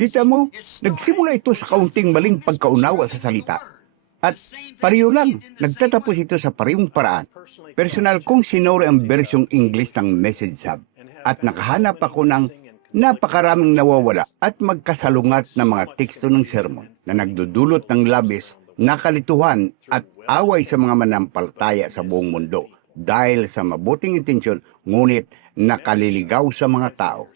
Kita mo, nagsimula ito sa kaunting maling pagkaunawa sa salita. At pareho lang, nagtatapos ito sa parehong paraan. Personal kong sinuri ang versyong English ng Message Hub at nakahanap ako ng napakaraming nawawala at magkasalungat na mga teksto ng sermon na nagdudulot ng labis na kalituhan at away sa mga manampalataya sa buong mundo dahil sa mabuting intensyon ngunit nakaliligaw sa mga tao.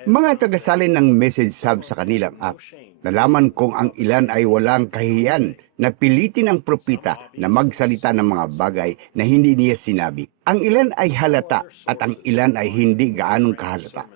Mga tagasalin ng Message Hub sa kanilang app, nalaman kong ang ilan ay walang kahihiyan na pilitin ang propita na magsalita ng mga bagay na hindi niya sinabi. Ang ilan ay halata at ang ilan ay hindi gaanong kahalata.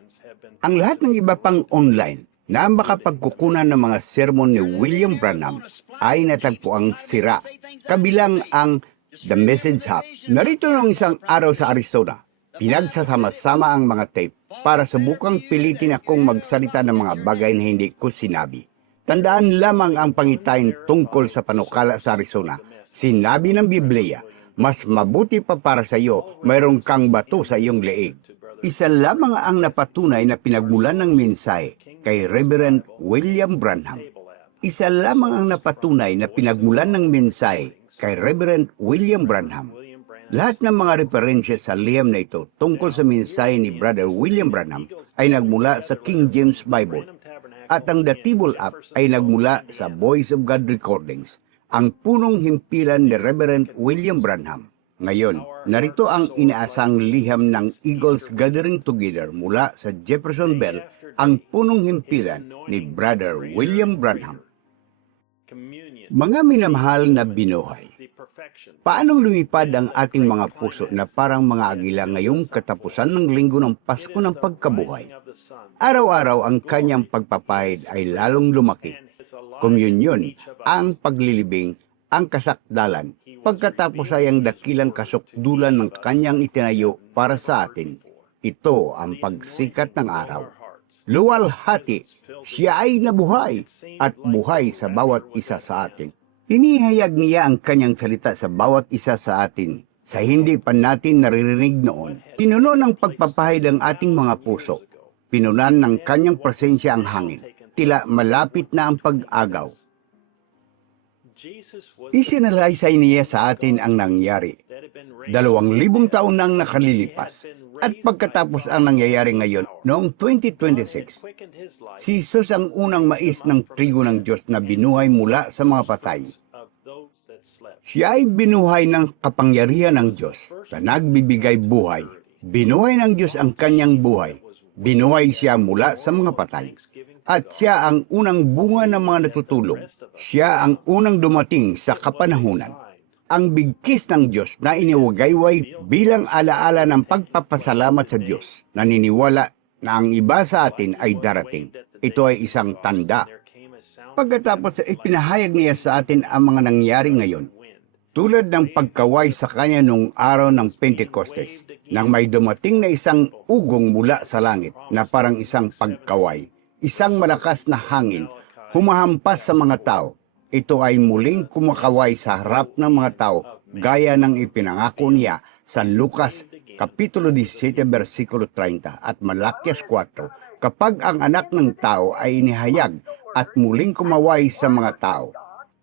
Ang lahat ng iba pang online na makapagkukunan ng mga sermon ni William Branham ay natagpuang sira, kabilang ang The Message Hub. Narito noong isang araw sa Arizona, pinagsasama-sama ang mga tape para subukang pilitin akong magsalita ng mga bagay na hindi ko sinabi. Tandaan lamang ang pangitain tungkol sa panukala sa Arizona. Sinabi ng Biblia, mas mabuti pa para sa iyo, mayroong kang bato sa iyong leeg. Isa lamang ang napatunay na pinagmulan ng mensahe kay Reverend William Branham. Isa lamang ang napatunay na pinagmulan ng mensahe kay Reverend William Branham. Lahat ng mga referensya sa liham na ito tungkol sa mensahe ni Brother William Branham ay nagmula sa King James Bible at ang The Table App ay nagmula sa Voice of God Recordings, ang punong himpilan ni Reverend William Branham. Ngayon, narito ang inaasang liham ng Eagles Gathering Together mula sa Jeffersonville, ang punong himpilan ni Brother William Branham. Mga minamahal na binuhay, paanong lumipad ang ating mga puso na parang mga agila ngayong katapusan ng linggo ng Pasko ng Pagkabuhay? Araw-araw ang kanyang pagpapahid ay lalong lumaki. Komunyon, ang paglilibing, ang kasakdalan, pagkatapos ay ang dakilang kasukdulan ng kanyang itinayo para sa atin. Ito ang pagsikat ng araw. Luwalhati, siya ay nabuhay at buhay sa bawat isa sa atin. Inihayag niya ang kanyang salita sa bawat isa sa atin. Sa hindi pa natin naririnig noon, pinuno ng pagpapahid ang ating mga puso. Pinunan ng kanyang presensya ang hangin. Tila malapit na ang pag-agaw. Isinalaysay niya sa atin ang nangyari. 2,000 taon nang nakalilipas. At pagkatapos ang nangyayari ngayon, noong 2026, si Jesus ang unang mais ng trigo ng Diyos na binuhay mula sa mga patay. Siya ay binuhay ng kapangyarihan ng Diyos na nagbibigay buhay. Binuhay ng Diyos ang kanyang buhay. Binuhay siya mula sa mga patay. At siya ang unang bunga ng mga natutulog. Siya ang unang dumating sa kapanahunan. Ang bigkis ng Diyos na iniwagayway bilang alaala ng pagpapasalamat sa Diyos. Naniniwala na ang iba sa atin ay darating. Ito ay isang tanda. Pagkatapos ipinahayag niya sa atin ang mga nangyari ngayon. Tulad ng pagkaway sa kanya noong araw ng Pentecostes, nang may dumating na isang ugong mula sa langit na parang isang pagkaway, isang malakas na hangin, humahampas sa mga tao. Ito ay muling kumakaway sa harap ng mga tao gaya ng ipinangako niya sa Lucas Kapitulo 17, versikulo 30 at Malakias 4, kapag ang anak ng tao ay inihayag at muling kumaway sa mga tao.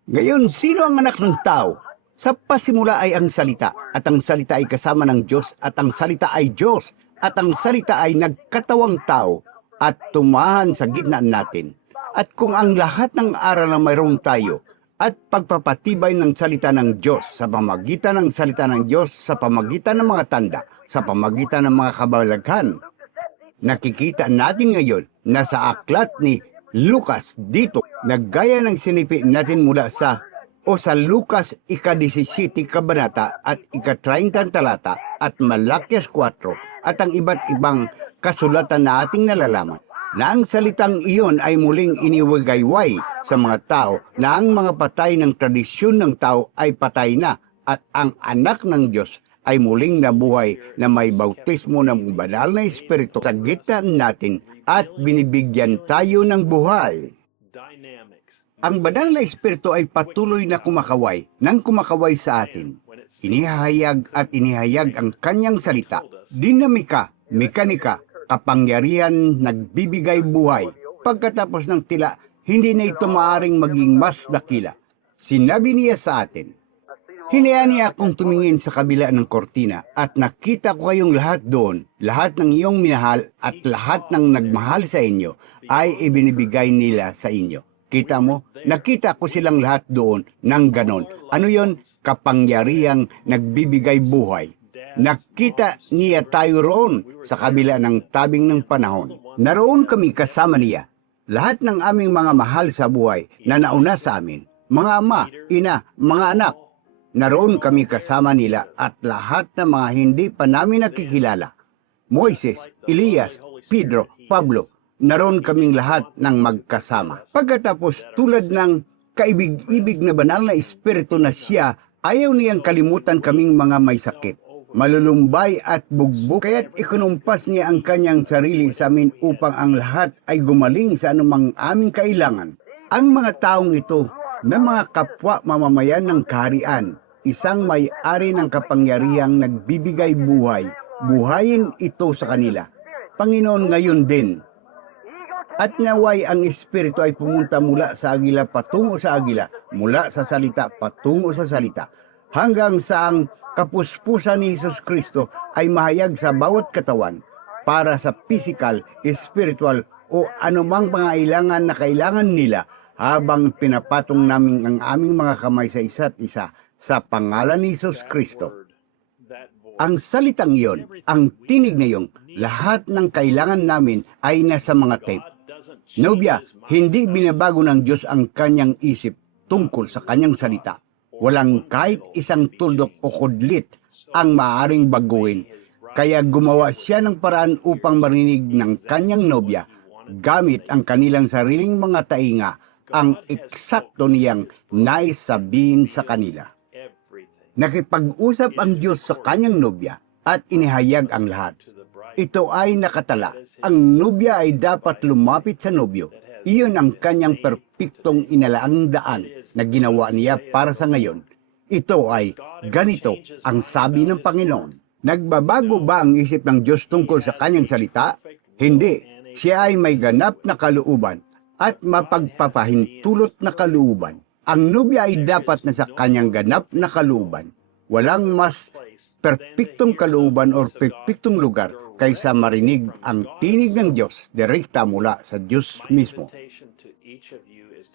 Ngayon, sino ang anak ng tao? Sa pasimula ay ang salita, at ang salita ay kasama ng Diyos, at ang salita ay Diyos, at ang salita ay nagkatawang tao, at tumahan sa gitna natin. At kung ang lahat ng aral na mayroong tayo, at pagpapatibay ng salita ng Diyos sa pamagitan ng salita ng Diyos, sa pamagitan ng mga tanda, sa pamagitan ng mga kabalaghan, nakikita natin ngayon na sa aklat ni Lucas dito, naggaya ng sinipi natin mula sa Lucas ika-17 kabanata at ika-30 talata at Malakias 4 at ang iba't ibang kasulatan na ating nalalaman na ang salitang iyon ay muling iniwagayway sa mga tao na ang mga patay ng tradisyon ng tao ay patay na at ang anak ng Diyos ay muling nabuhay na may bautismo ng banal na espiritu sa gitna natin at binibigyan tayo ng buhay. Ang banal na espiritu ay patuloy na kumakaway sa atin. Inihayag at inihayag ang kanyang salita, dinamika, mekanika, kapangyarihan, nagbibigay buhay, Pagkatapos ng tila, hindi na ito maaring maging mas dakila. Sinabi niya sa atin, hinayaan niya akong tumingin sa kabila ng kortina at nakita ko kayong lahat doon, lahat ng iyong minahal at lahat ng nagmahal sa inyo ay ibinibigay nila sa inyo. Kita mo, nakita ko silang lahat doon ng ganon. Ano yon? Kapangyarihang nagbibigay buhay. Nakita niya tayo roon sa kabila ng tabing ng panahon. Naroon kami kasama niya. Lahat ng aming mga mahal sa buhay na nauna sa amin, mga ama, ina, mga anak, naroon kami kasama nila at lahat ng mga hindi pa namin nakikilala. Moises, Elias, Pedro, Pablo, naroon kaming lahat ng magkasama. Pagkatapos tulad ng kaibig-ibig na banal na espiritu na siya, ayaw niyang kalimutan kaming mga may sakit, malulumbay at bugbog, kaya't ikinumpas niya ang kanyang sarili sa amin upang ang lahat ay gumaling sa anumang aming kailangan. Ang mga taong ito na mga kapwa mamamayan ng kaharian, isang may-ari ng kapangyarihang nagbibigay buhay, buhayin ito sa kanila. Panginoon, ngayon din. At naway ang Espiritu ay pumunta mula sa agila patungo sa agila, mula sa salita patungo sa salita, hanggang sa ang kapuspusan ni Jesus Kristo ay mahayag sa bawat katawan para sa physical, spiritual o anumang pangailangan na kailangan nila habang pinapatong namin ang aming mga kamay sa isa't isa sa pangalan ni Jesus Kristo. Ang salitang iyon, ang tinig na iyon, lahat ng kailangan namin ay nasa mga tape. Nobya, hindi binabago ng Diyos ang kanyang isip tungkol sa kanyang salita. Walang kahit isang tuldok o kudlit ang maaaring baguhin. Kaya gumawa siya ng paraan upang marinig ng kanyang nobya gamit ang kanilang sariling mga tainga ang eksakto niyang nais sabihin sa kanila. Nakipag-usap ang Diyos sa kanyang nobya at inihayag ang lahat. Ito ay nakatala. Ang nobya ay dapat lumapit sa nobyo. Iyon ang kanyang perpektong inalaang daan na ginawa niya para sa ngayon. Ito ay ganito ang sabi ng Panginoon. Nagbabago ba ang isip ng Diyos tungkol sa kanyang salita? Hindi. Siya ay may ganap na kalooban at mapagpapahintulot na kalooban. Ang nobya ay dapat na sa kanyang ganap na kalooban. Walang mas perpektong kalooban o perpektong lugar kaysa marinig ang tinig ng Diyos direkta mula sa Diyos mismo.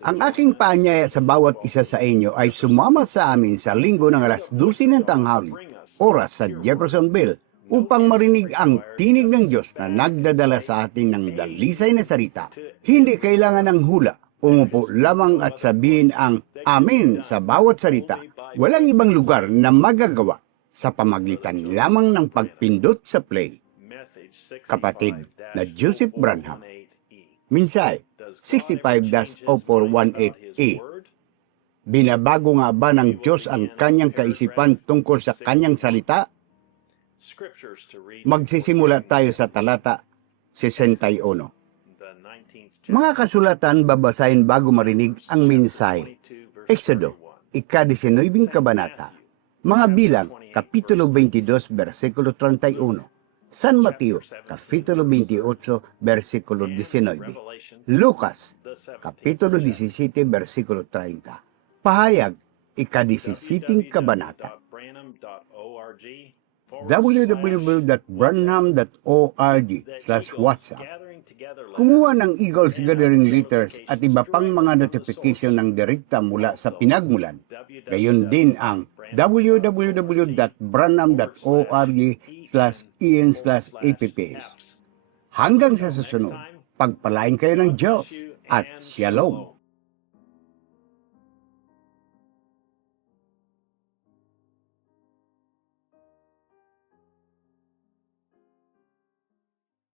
Ang aking paanyaya sa bawat isa sa inyo ay sumama sa amin sa linggo ng alas 12 ng tanghali, oras sa Jeffersonville, upang marinig ang tinig ng Diyos na nagdadala sa atin ng dalisay na salita. Hindi kailangan ng hula. Umupo lamang at sabihin ang Amen sa bawat salita. Walang ibang lugar na magagawa sa pamagitan lamang ng pagpindot sa play. Kapatid na Joseph Branham. Minsay 65-0418A. Binabago nga ba ng Diyos ang kanyang kaisipan tungkol sa kanyang salita? Magsisimula tayo sa talata 61. Mga kasulatan babasahin bago marinig ang minsay. Exodo, ika-19 kabanata. Mga Bilang, kapitulo 22, versikulo 31. San Mateo, kapitulo 28, versikulo 19. Lucas, kapitulo 17, versikulo 30. Pahayag, ika-17 kabanata. www.branham.org/WhatsApp. Kumuha ng Eagles Gathering Letters at iba pang mga notification ng direkta mula sa pinagmulan. Gayon din ang www.branham.org/en/apps. Hanggang sa susunod, pagpalain kayo ng Diyos at Shalom.